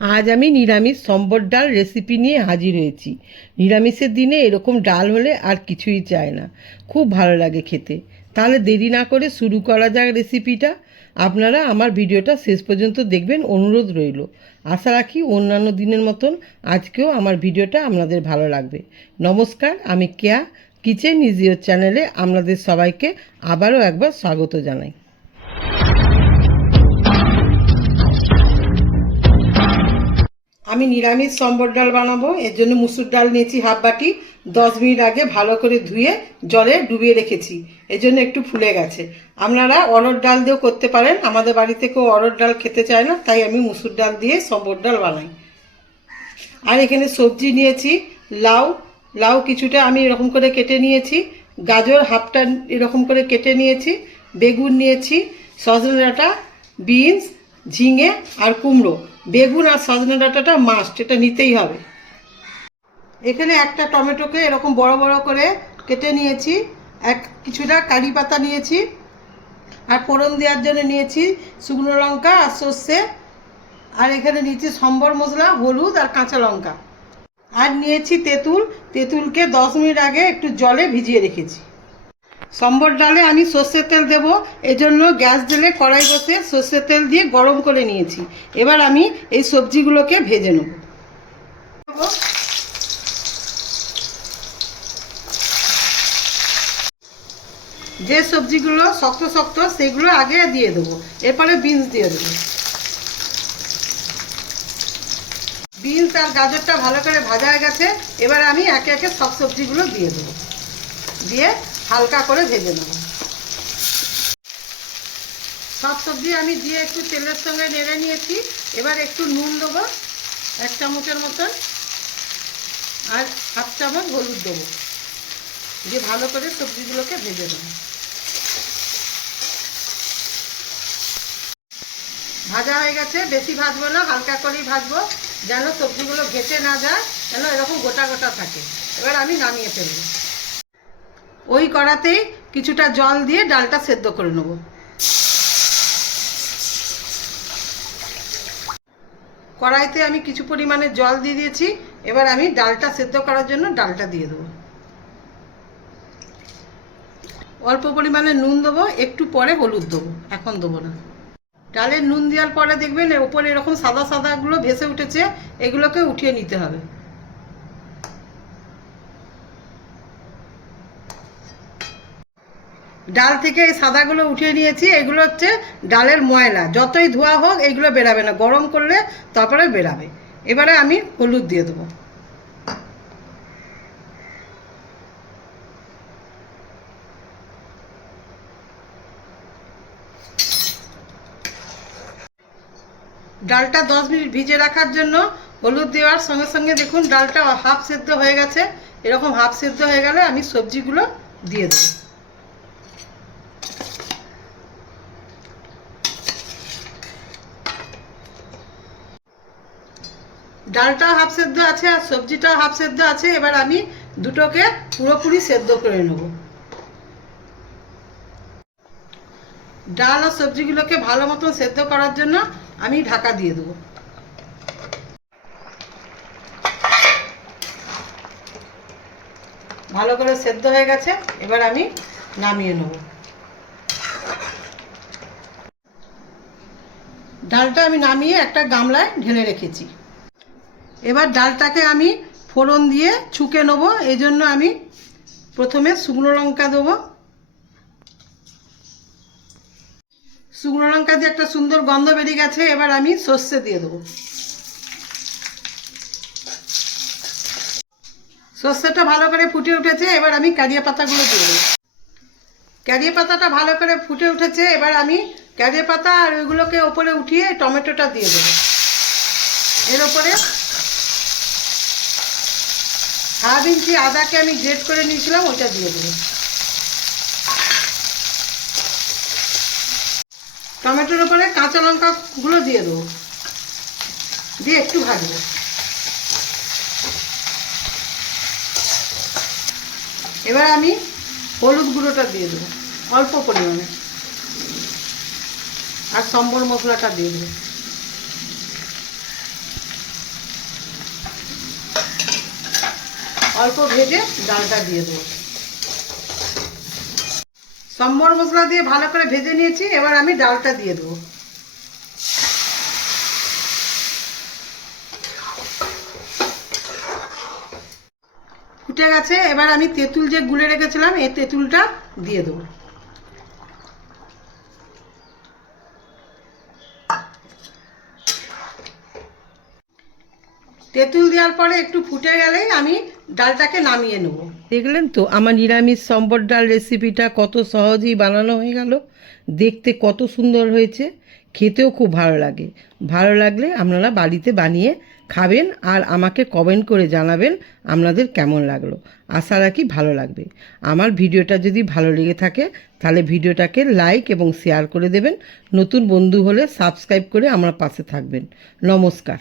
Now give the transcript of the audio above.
আজ আমি নিরামিষ সম্বর ডাল রেসিপি নিয়ে হাজির হয়েছি। নিরামিষের দিনে এরকম ডাল হলে আর কিছুই চায় না, খুব ভালো লাগে খেতে। তাহলে দেরি না করে শুরু করা যাক রেসিপিটা। আপনারা আমার ভিডিওটা শেষ পর্যন্ত দেখবেন অনুরোধ রইল। আশা রাখি অন্যান্য দিনের মতন আজকেও আমার ভিডিওটা আপনাদের ভালো লাগবে। নমস্কার, আমি কেয়া কিচেন ইজ ইয়োর চ্যানেলে আপনাদের সবাইকে আবারও একবার স্বাগত জানাই। আমি নিরামিষ সম্বর ডাল বানাবো। এর জন্য মুসুর ডাল নিয়েছি হাফ বাটি। 10 মিনিট আগে ভালো করে ধুয়ে জলে ডুবিয়ে রেখেছি, এর জন্য একটু ফুলে গেছে। আপনারা অড়হর ডাল দিয়েও করতে পারেন, আমাদের বাড়িতে কেউ অড়হর ডাল খেতে চায় না, তাই আমি মুসুর ডাল দিয়ে সম্বর ডাল বানাই। আর এখানে সবজি নিয়েছি, লাউ লাউ কিছুটা আমি এরকম করে কেটে নিয়েছি, গাজর হাফটা এরকম করে কেটে নিয়েছি, বেগুন নিয়েছি, সজনে ডাঁটা, বিনস, ঝিঙে আর কুমড়ো। বেগুন আর সজনে ডাঁটাটা মাস্ট, এটা নিতেই হবে। এখানে একটা টমেটোকে এরকম বড় বড় করে কেটে নিয়েছি, কিছুটা কারি পাতা নিয়েছি, আর ফোড়ন দেওয়ার জন্য নিয়েছি শুকনো লঙ্কা আর সর্ষে, আর এখানে নিয়েছি সম্বর মশলা, হলুদ আর কাঁচা লঙ্কা। আর নিয়েছি তেঁতুল, তেঁতুলকে 10 মিনিট আগে একটু জলে ভিজিয়ে রেখেছি। সম্বর ডালে আমি সর্ষের তেল দেবো, এজন্য গ্যাস জেলে কড়াই বসে সর্ষের তেল দিয়ে গরম করে নিয়েছি। এবার আমি এই সবজিগুলোকে ভেজে নেব। যে সবজিগুলো শক্ত শক্ত সেগুলো আগে দিয়ে দেবো, এরপরে বিনস দিয়ে দেবো। বিনস আর গাজরটা ভালো করে ভাজা হয়ে গেছে, এবার আমি একে একে সব সবজিগুলো দিয়ে দেবো, দিয়ে হালকা করে ভেজে নেব। সব সবজি আমি দিয়ে একটু তেলের সঙ্গে নেড়ে নিয়েছি। এবার একটু নুন দেবো 1 চামচের মতন, আর 1/2 চামচ হলুদ দেবো, দিয়ে ভালো করে সবজিগুলোকে ভেজে নেব। ভাজা হয়ে গেছে, বেশি ভাজবো না, হালকা করেই ভাজবো, যেন সবজিগুলো ঘেঁটে না যায়, যেন এরকম গোটা গোটা থাকে। এবার আমি নামিয়ে ফেলবো। ওই কড়াতেই কিছুটা জল দিয়ে ডালটা সেদ্ধ করে নেব। কড়াইতে আমি কিছু পরিমাণে জল দিয়ে দিয়েছি, এবার আমি ডালটা সেদ্ধ করার জন্য ডালটা দিয়ে দেবো। অল্প পরিমাণে নুন দেবো, একটু পরে হলুদ দেবো, এখন দেবো না। ডালে নুন দেওয়ার পরে দেখবেন ওপরে এরকম সাদা সাদাগুলো ভেসে উঠেছে, এগুলোকে উঠিয়ে নিতে হবে। ডাল থেকে এই সাদাগুলো উঠিয়ে নিয়েছি, এগুলো হচ্ছে ডালের ময়লা, যতই ধোয়া হোক এইগুলো বেরাবে না, গরম করলে তারপরে বেরাবে। এবারে আমি হলুদ দিয়ে দেবো। ডালটা 10 মিনিট ভিজে রাখার জন্য হলুদ দেওয়ার সঙ্গে সঙ্গে দেখুন ডালটা হাফ সেদ্ধ হয়ে গেছে। এরকম হাফ সেদ্ধ হয়ে গেলে আমি সবজিগুলো দিয়ে দেবো। ডালটাও হাফ সেদ্ধ আছে আর সবজিটাও হাফ সেদ্ধ আছে, এবার আমি দুটোকে পুরোপুরি সেদ্ধ করে নেব। ডাল আর সবজিগুলোকে ভালো মতন সেদ্ধ করার জন্য আমি ঢাকা দিয়ে দেবো। ভালো করে সেদ্ধ হয়ে গেছে, এবার আমি নামিয়ে নেব। ডালটা আমি নামিয়ে একটা গামলায় ঢেলে রেখেছি। এবার ডালটাকে আমি ফোড়ন দিয়ে ছুঁকে নেবো, এই জন্য আমি প্রথমে শুকনো লঙ্কা দেবো। শুকনো লঙ্কা দিয়ে একটা সুন্দর গন্ধ বেরিয়ে গেছে, এবার আমি সর্ষে দিয়ে দেবো। সর্ষেটা ভালো করে ফুটে উঠেছে, এবার আমি কারিয়া পাতাগুলো দিয়ে দেবো। কারিয়া পাতাটা ভালো করে ফুটে উঠেছে, এবার আমি কারিয়া পাতা আর ওইগুলোকে ওপরে উঠিয়ে টমেটোটা দিয়ে দেবো। এর ওপরে 1/2 ইঞ্চি আদাকে আমি গ্রেট করে নিয়েছিলাম, ওইটা দিয়ে দেবো। টমেটোর ওপরে কাঁচা লঙ্কাগুলো দিয়ে দেবো, দিয়ে একটু ভাজবো। এবার আমি হলুদ গুঁড়োটা দিয়ে দেবো অল্প পরিমাণে, আর সম্বর মশলাটা দিয়ে দেবো। অল্প ভেজে ডালটা দিয়ে দেবো। সম্বর মশলা দিয়ে ভালো করে ভেজে নিয়েছি, এবার আমি ডালটা দিয়ে দেবো। ফুটে গেছে, এবার আমি তেঁতুল যে গুলে রেখেছিলাম এই তেঁতুলটা দিয়ে দেবো। তেঁতুল দেওয়ার পরে একটু ফুটে গেলেই আমি ডালটাকে নামিয়ে নেব। দেখলেন তো আমার নিরামিষ সম্বর ডাল রেসিপিটা কত সহজেই বানানো হয়ে গেল। দেখতে কত সুন্দর হয়েছে, খেতেও খুব ভালো লাগে। ভালো লাগলে আপনারা বাড়িতে বানিয়ে খাবেন আর আমাকে কমেন্ট করে জানাবেন আপনাদের কেমন লাগলো। আশা রাখি ভালো লাগবে। আমার ভিডিওটা যদি ভালো লেগে থাকে তাহলে ভিডিওটাকে লাইক এবং শেয়ার করে দেবেন। নতুন বন্ধু হলে সাবস্ক্রাইব করে আমার পাশে থাকবেন। নমস্কার।